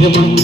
ముచ్చి